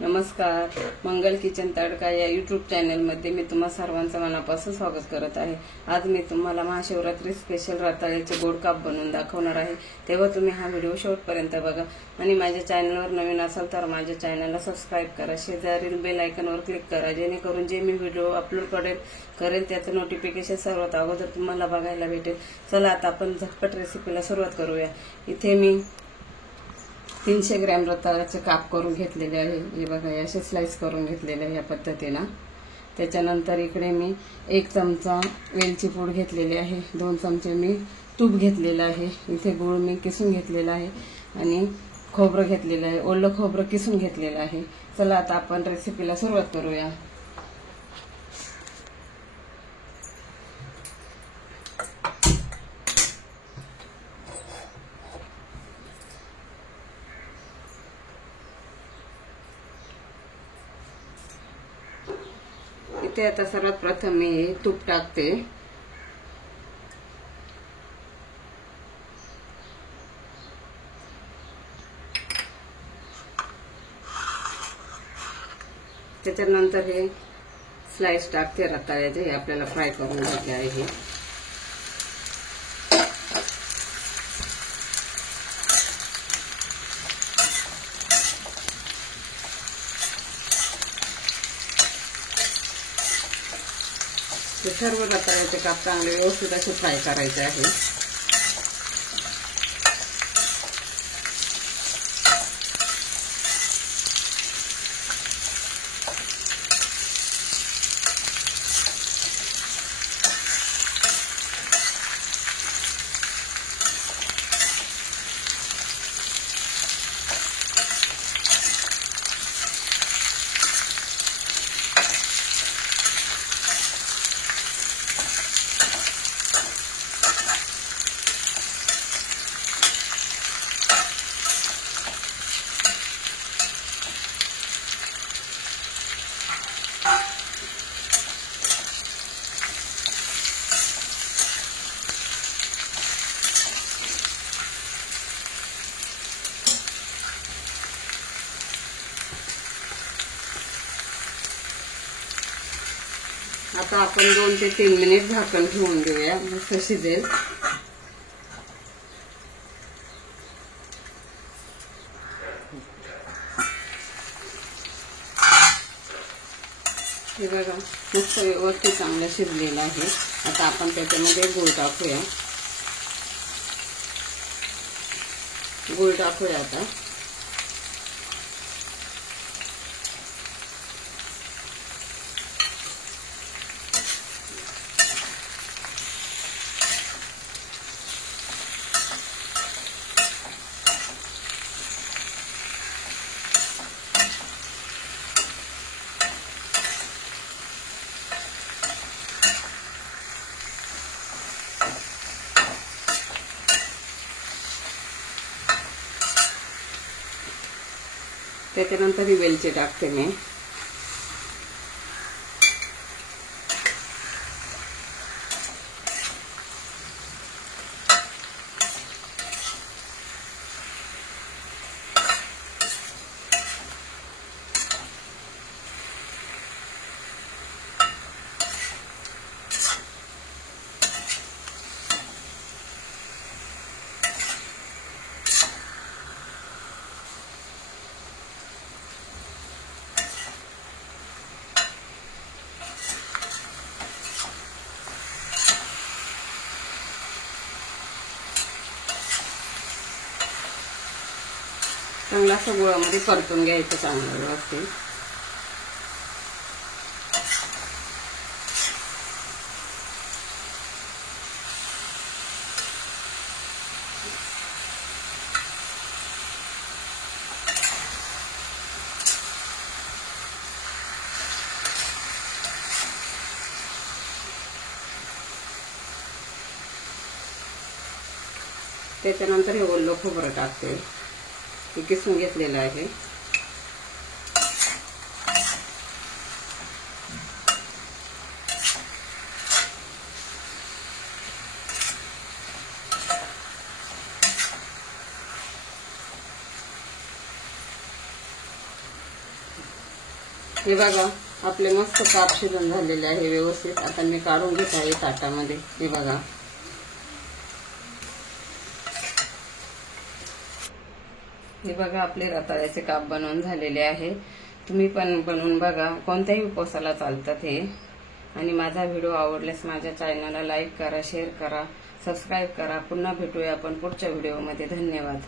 नमस्कार, मंगल किचन तडका या यूट्यूब चॅनलमध्ये मी तुम्हा सर्वांचं मनापासून स्वागत करत आहे। आज मी तुम्हाला महाशिवरात्री स्पेशल रताळ्याचे गोड काप बनवून दाखवणार आहे। तेव्हा तुम्ही हा व्हिडिओ शेवटपर्यंत बघा आणि माझ्या चॅनलवर नवीन असाल तर माझ्या चॅनलला सबस्क्राइब करा, शेजारील बेल आयकॉनवर क्लिक करा, जेणेकरून जे मी व्हिडिओ अपलोड करेल त्याचं नोटिफिकेशन सर्वात अगोदर तुम्हाला बघायला भेटेल। चला आता आपण झटपट रेसिपीला सुरुवात करूया। इथे मी 300 ग्रॅम रताळ्याचे काप करून घेतलेले आहे। हे बघा, असे स्लाइस करून घेतलेले आहे या पद्धतीने। त्याच्यानंतर इकडे मी 1 चमचा वेलची पूड घेतलेली आहे, 2 चमचे मी तूप घेतलेलं आहे, इथे गूळ मी किसून घेतलेला आहे आणि खोबरं घेतलेलं आहे, ओलं खोबरं किसून घेतलेलं आहे। चला आता आपण रेसिपीला सुरुवात करूया। इथे आता सर्वात प्रथम मी तूप टाकते। त्याच्यानंतर हे स्लाइस टाकते रताळ्याचे, हे आपल्याला फ्राय करून घ्यायचे आहे। हे सर्व रताळ्याचे काप चांगले व्यवस्थित असे फ्राय करायचे आहे। आता आपण 2 ते 3 मिनिट झाकण ठेवून देऊया, मस्त शिजेल। हे बघा, मस्त व्यवस्थित चांगलं शिजलेलं आहे। आता आपण त्याच्यामध्ये गूळ टाकूया, आता त्याच्यानंतर ही वेलची टाकते मी। चांगला असं गुळामध्ये परतून घ्यायचं चांगलं व्यवस्थित। त्याच्यानंतर हे ओलं खोबरं टाकते, हे किसून घेतलेलं आहे। हे बघा आपले मस्त काप शिजून झालेले आहे व्यवस्थित. आता मी काढून घेत आहे ताटामध्ये. हे बघा आपले रताळ्याचे काप बनवून झालेले आहे. तुम्ही पण बनवून बघा, कोणत्याही उपवासाला चालतात हे. आणि माझा व्हिडिओ आवडल्यास माझ्या चॅनलला लाईक करा, शेअर करा, सबस्क्राईब करा. पुन्हा भेटूया आपण पुढच्या व्हिडिओमध्ये. धन्यवाद.